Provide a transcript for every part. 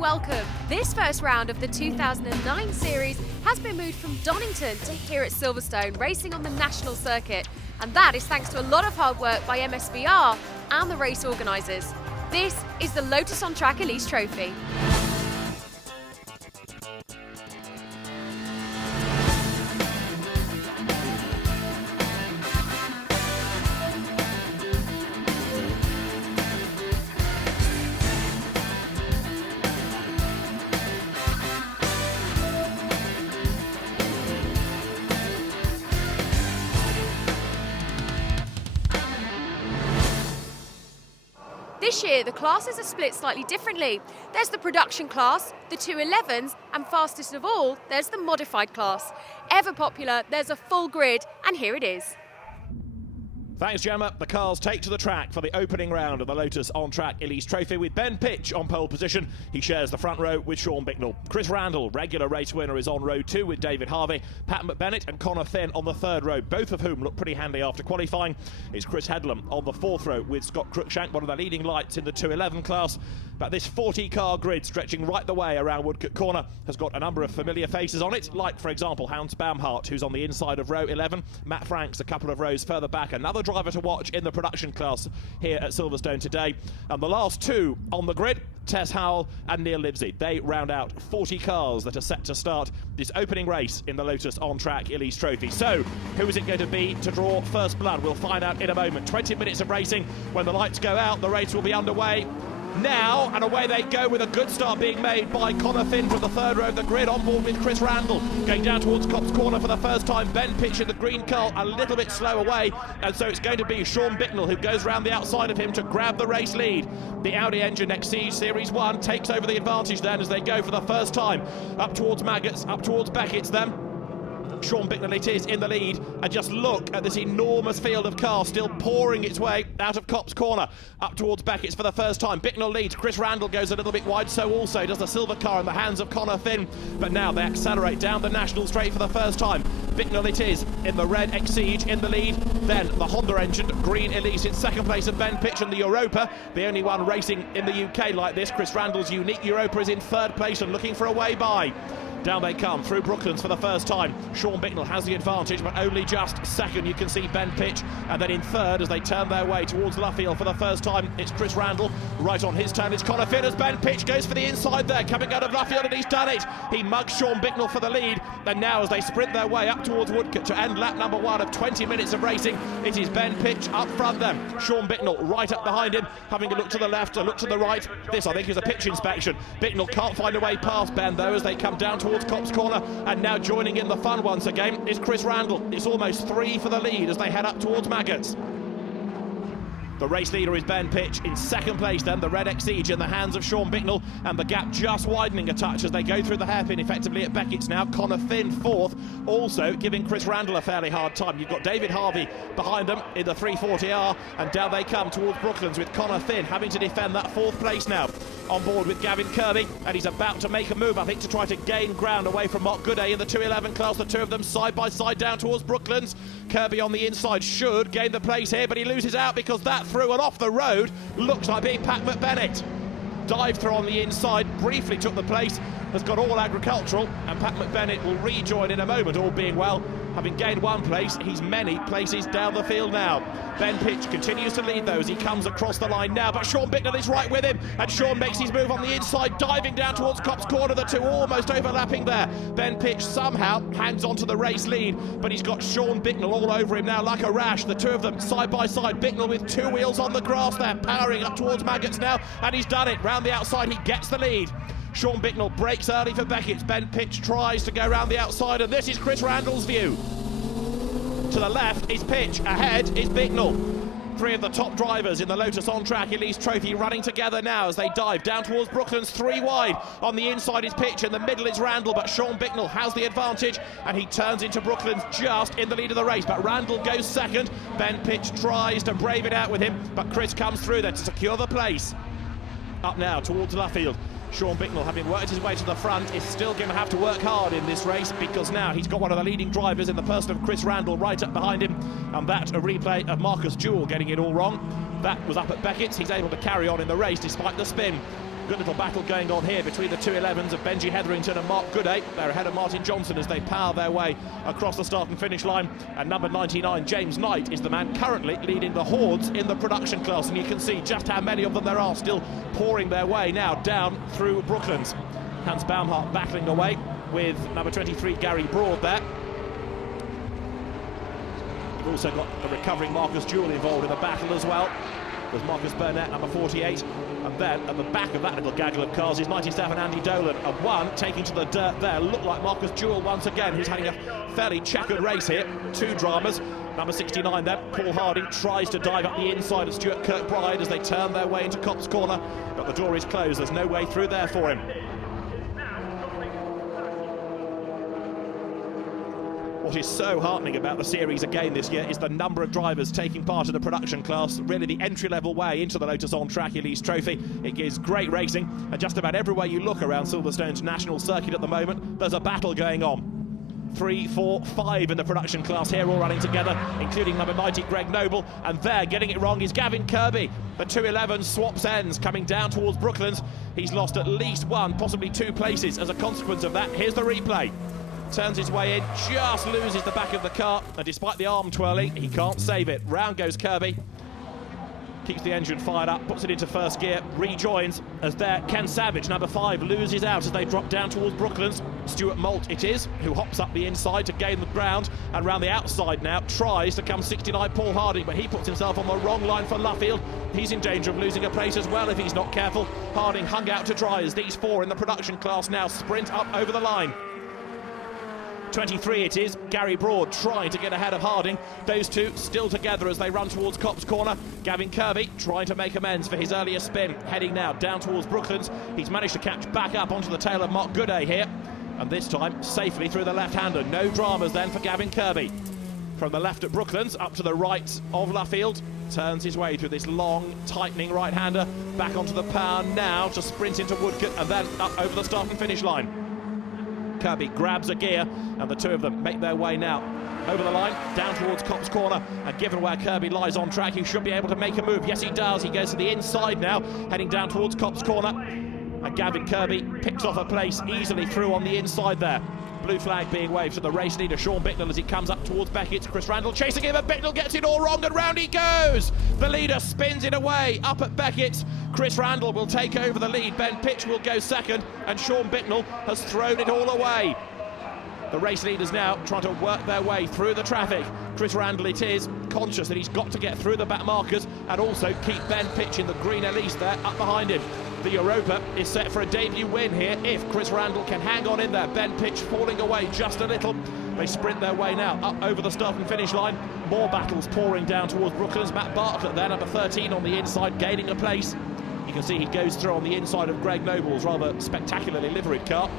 welcome. This first round of the 2009 series has been moved from Donington to here at Silverstone, racing on the national circuit. And that is thanks to a lot of hard work by MSVR and the race organisers. This is the Lotus on Track Elise Trophy. This year, the classes are split slightly differently. There's the production class, the 211s, and fastest of all, there's the modified class. Ever popular, there's a full grid, and here it is. Thanks, Gemma. The cars take to the track for the opening round of the Lotus on Track Elise Trophy with Ben Pitch on pole position. He shares the front row with Sean Bicknell. Chris Randall, regular race winner, is on row 2 with David Harvey. Pat McBennett and Connor Finn on the third row, both of whom look pretty handy after qualifying. It's Chris Headlam on the fourth row with Scott Cruikshank, one of the leading lights in the 211 class. But this 40-car grid stretching right the way around Woodcote Corner has got a number of familiar faces on it, like, for example, Hans Baumhart, who's on the inside of row 11. Matt Franks a couple of rows further back, another driver to watch in the production class here at Silverstone today. And the last two on the grid, Tess Howell and Neil Livesey. They round out 40 cars that are set to start this opening race in the Lotus on Track Elise Trophy. So, who is it going to be to draw first blood? We'll find out in a moment. 20 minutes of racing. When the lights go out, the race will be underway now, and away they go with a good start being made by Connor Finn from the third row of the grid, on board with Chris Randall. Going down towards Copse Corner for the first time, Ben Pitch in the green car a little bit slow away, and so it's going to be Sean Bicknell who goes round the outside of him to grab the race lead. The Audi Engine Exige Series 1 takes over the advantage then as they go for the first time up towards Maggots, up towards Beckett's then. Sean Bicknell it is in the lead, and just look at this enormous field of cars still pouring its way out of Copse Corner up towards Beckett's for the first time. Bicknell leads, Chris Randall goes a little bit wide, so also does the silver car in the hands of Connor Finn, but now they accelerate down the national straight for the first time. Bicknell it is in the red Exige in the lead, then the Honda engine green Elise in second place, and Ben Pitch in the Europa, the only one racing in the UK like this. Chris Randall's unique Europa is in third place and looking for a way by. Down they come through Brooklands for the first time. Sean Bicknell has the advantage, but only just second. You can see Ben Pitch, and then in third as they turn their way towards Luffield for the first time, it's Chris Randall. Right on his turn, it's Connor Finn as Ben Pitch goes for the inside there, coming out of Luffield, and he's done it. He mugs Sean Bicknell for the lead, and now as they sprint their way up towards Woodcote to end lap number 1 of 20 minutes of racing, it is Ben Pitch up front then. Sean Bicknell right up behind him, having a look to the left, a look to the right. This, I think, is a pitch inspection. Bicknell can't find a way past Ben, though, as they come down towards Copse Corner, and now joining in the fun once again is Chris Randall. It's almost 3 for the lead as they head up towards Maggots. The race leader is Ben Pitch in second place then, the red Exige in the hands of Sean Bicknell, and the gap just widening a touch as they go through the hairpin effectively at Beckett's now. Connor Finn fourth, also giving Chris Randall a fairly hard time. You've got David Harvey behind them in the 340R, and down they come towards Brooklands with Connor Finn having to defend that fourth place now. On board with Gavin Kirby, and he's about to make a move, I think, to try to gain ground away from Mark Gooday in the 211 class. The two of them side by side down towards Brooklands. Kirby on the inside should gain the place here, but he loses out because that through and off the road looks like being Pat McBennett. Dive through on the inside, briefly took the place, has got all agricultural, and Pat McBennett will rejoin in a moment, all being well. Having gained one place, he's many places down the field now. Ben Pitch continues to lead those. He comes across the line now, but Sean Bicknell is right with him, and Sean makes his move on the inside, diving down towards Copse Corner, the two almost overlapping there. Ben Pitch somehow hangs on to the race lead, but he's got Sean Bicknell all over him now like a rash. The two of them side by side. Bicknell with two wheels on the grass there, powering up towards Maggots now, and he's done it. Round the outside, he gets the lead. Sean Bicknell breaks early for Beckett's. Ben Pitch tries to go round the outside, and this is Chris Randall's view. To the left is Pitch, ahead is Bicknell. Three of the top drivers in the Lotus on Track Elise Trophy running together now as they dive down towards Brooklands, 3 wide. On the inside is Pitch, in the middle is Randall, but Sean Bicknell has the advantage, and he turns into Brooklands just in the lead of the race, but Randall goes second. Ben Pitch tries to brave it out with him, but Chris comes through there to secure the place. Up now towards Luffield. Sean Bicknell, having worked his way to the front, is still going to have to work hard in this race, because now he's got one of the leading drivers in the person of Chris Randall right up behind him, and that a replay of Marcus Jewell getting it all wrong. That was up at Beckett's. He's able to carry on in the race despite the spin. Good little battle going on here between the 211s of Benji Hetherington and Mark Gooday. They're ahead of Martin Johnson as they power their way across the start and finish line. And number 99, James Knight, is the man currently leading the hordes in the production class. And you can see just how many of them there are still pouring their way now down through Brooklands. Hans Baumhart battling away with number 23, Gary Broad there. You've also got the recovering Marcus Jewell involved in the battle as well. There's Marcus Burnett, number 48. And then at the back of that little gaggle of cars is 97 Andy Dolan. And one taking to the dirt there looked like Marcus Jewell once again, who's having a fairly checkered race here. Two dramas. Number 69 then, Paul Harding, tries to dive up the inside of Stuart Kirkbride as they turn their way into Copse Corner. But the door is closed, there's no way through there for him. What is so heartening about the series again this year is the number of drivers taking part in the production class, really the entry-level way into the Lotus On Track Elise Trophy. It gives great racing, and just about everywhere you look around Silverstone's national circuit at the moment, there's a battle going on. 3, 4, 5 in the production class here, all running together, including number 90, Greg Noble, and there, getting it wrong, is Gavin Kirby. The 211 swaps ends, coming down towards Brooklands. He's lost at least one, possibly two places as a consequence of that. Here's the replay. Turns his way in, just loses the back of the car, and despite the arm twirling, he can't save it. Round goes Kirby. Keeps the engine fired up, puts it into first gear, rejoins as there Ken Savage, number 5, loses out as they drop down towards Brooklands. Stuart Moult it is, who hops up the inside to gain the ground, and round the outside now tries to come 69 Paul Harding, but he puts himself on the wrong line for Luffield. He's in danger of losing a place as well if he's not careful. Harding hung out to dry as these four in the production class now sprint up over the line. 23 it is, Gary Broad trying to get ahead of Harding. Those two still together as they run towards Copse Corner. Gavin Kirby trying to make amends for his earlier spin, heading now down towards Brooklands. He's managed to catch back up onto the tail of Mark Gooday here, and this time safely through the left-hander. No dramas then for Gavin Kirby. From the left at Brooklands up to the right of Luffield, turns his way through this long, tightening right-hander, back onto the power now to sprint into Woodcote and then up over the start and finish line. Kirby grabs a gear, and the two of them make their way now over the line, down towards Copse Corner, and given where Kirby lies on track, he should be able to make a move. Yes, he does. He goes to the inside now, heading down towards Copse Corner, and Gavin Kirby picks off a place easily through on the inside there. Blue flag being waved to the race leader, Sean Bicknell, as he comes up towards Beckett's. Chris Randall chasing him, and Bicknell gets it all wrong, and round he goes! The leader spins it away, up at Beckett's. Chris Randall will take over the lead, Ben Pitch will go second, and Sean Bicknell has thrown it all away. The race leaders now trying to work their way through the traffic. Chris Randall it is, conscious that he's got to get through the back markers and also keep Ben Pitch in the green Elise there up behind him. The Europa is set for a debut win here if Chris Randall can hang on in there. Ben Pitch falling away just a little. They sprint their way now up over the start and finish line. More battles pouring down towards Brooklands. Matt Bartlett there, number 13 on the inside, gaining a place. You can see he goes through on the inside of Greg Noble's rather spectacularly liveried car.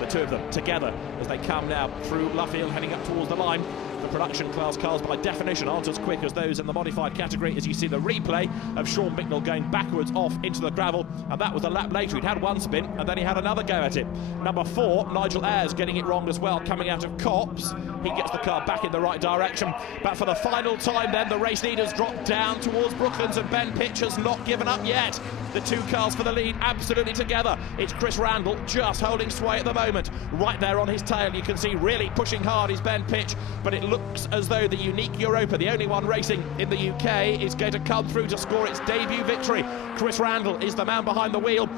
The two of them together as they come now through Luffield, heading up towards the line. The production class cars by definition aren't as quick as those in the modified category, as you see the replay of Sean Bicknell going backwards off into the gravel, and that was a lap later. He'd had one spin and then he had another go at it. Number 4, Nigel Ayres, getting it wrong as well, coming out of Copse. He gets the car back in the right direction, but for the final time then the race leaders drop down towards Brooklands, and Ben Pitch has not given up yet. The two cars for the lead absolutely together. It's Chris Randall just holding sway at the moment. Right there on his tail, you can see really pushing hard is Ben Pitch, but it looks as though the unique Europa, the only one racing in the UK, is going to come through to score its debut victory. Chris Randall is the man behind the wheel,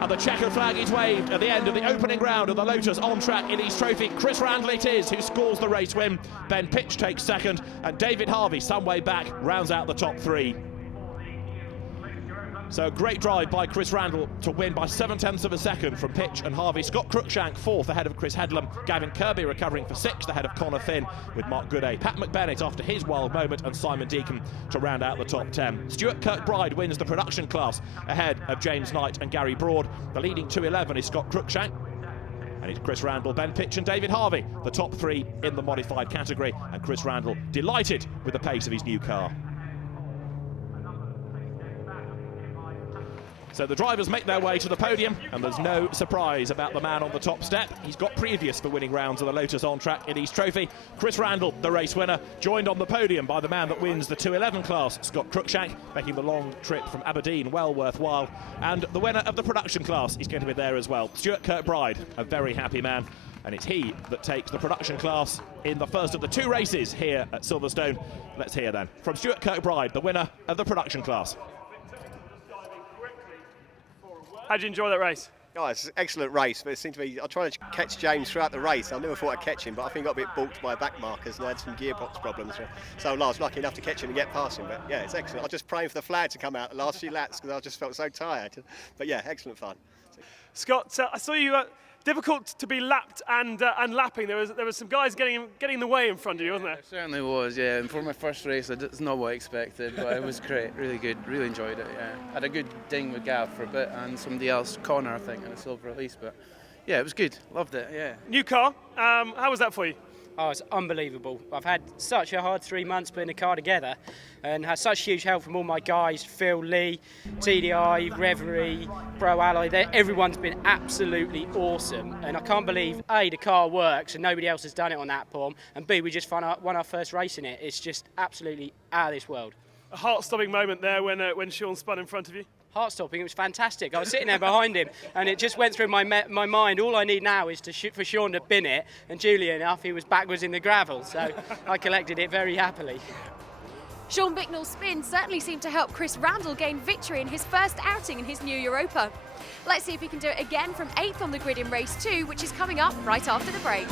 and the checkered flag is waved at the end of the opening round of the Lotus On Track Elise Trophy. Chris Randall it is who scores the race win. Ben Pitch takes second, and David Harvey, some way back, rounds out the top 3. So a great drive by Chris Randall to win by 0.7 of a second from Pitch and Harvey. Scott Cruikshank 4th ahead of Chris Headlam. Gavin Kirby recovering for 6th ahead of Connor Finn, with Mark Gooday, Pat McBennett after his wild moment, and Simon Deacon to round out the top 10. Stuart Kirkbride wins the production class ahead of James Knight and Gary Broad. The leading 211 is Scott Cruikshank, and it's Chris Randall, Ben Pitch and David Harvey, the top 3 in the modified category, and Chris Randall delighted with the pace of his new car. So the drivers make their way to the podium, and there's no surprise about the man on the top step. He's got previous for winning rounds of the Lotus on-track Elise Trophy. Chris Randall, the race winner, joined on the podium by the man that wins the 211 class, Scott Cruikshank, making the long trip from Aberdeen well worthwhile. And the winner of the production class is going to be there as well, Stuart Kirkbride, a very happy man. And it's he that takes the production class in the first of the 2 races here at Silverstone. Let's hear then from Stuart Kirkbride, the winner of the production class. How did you enjoy that race? Oh, it's an excellent race, but it seemed to be, I tried to catch James throughout the race. I never thought I'd catch him, but I think I got a bit balked by back markers and I had some gearbox problems. So I was lucky enough to catch him and get past him, but yeah, it's excellent. I was just praying for the flag to come out the last few laps because I just felt so tired. But yeah, excellent fun. Scott, I saw you difficult to be lapped and lapping. There was some guys getting in the way in front of you, wasn't there? It certainly was, yeah. And for my first race, it's not what I expected, but it was great, really good, really enjoyed it. Yeah, had a good ding with Gav for a bit, and somebody else, Connor, I think, in a silver Elise. But yeah, it was good. Loved it. Yeah. New car. How was that for you? Oh, it's unbelievable. I've had such a hard 3 months putting the car together and had such huge help from all my guys, Phil, Lee, TDI, Reverie, Pro Ally. Everyone's been absolutely awesome. And I can't believe, A, the car works and nobody else has done it on that form, and B, we just won our first race in it. It's just absolutely out of this world. A heart-stopping moment there when Sean spun in front of you. Heart-stopping, it was fantastic. I was sitting there behind him and it just went through my mind, all I need now is for Sean to bin it, and Julian enough, he was backwards in the gravel, so I collected it very happily. Sean Bicknell's spin certainly seemed to help Chris Randall gain victory in his first outing in his new Europa. Let's see if he can do it again from 8th on the grid in race 2, which is coming up right after the break.